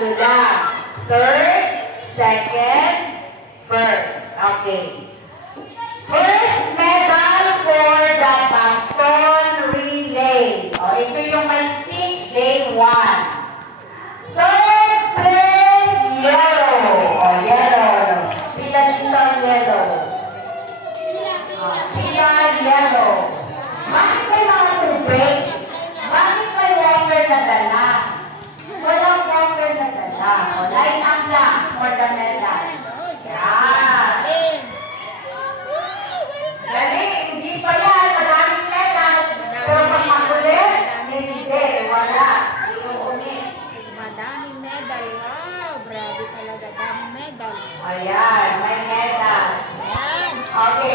Tatlo lang. Third, second, first. Okay. First medal for the Pacton Relay. O, ito yung may stick, day 1. Third place, yellow. O, yellow. Pila dito ang yellow. Pila yellow. Bakit may mga tubig? Bakit may water na dala? Walang water na dala. O, line up lang for the medal. Yan. Dali, hindi pa yan. Maraming medal. Pero pag magulit, hindi. Wala. Iuunin. Madaming medal. Wow, grabe talaga. Daming medal. Ayan, may medal. Ayan. Okay,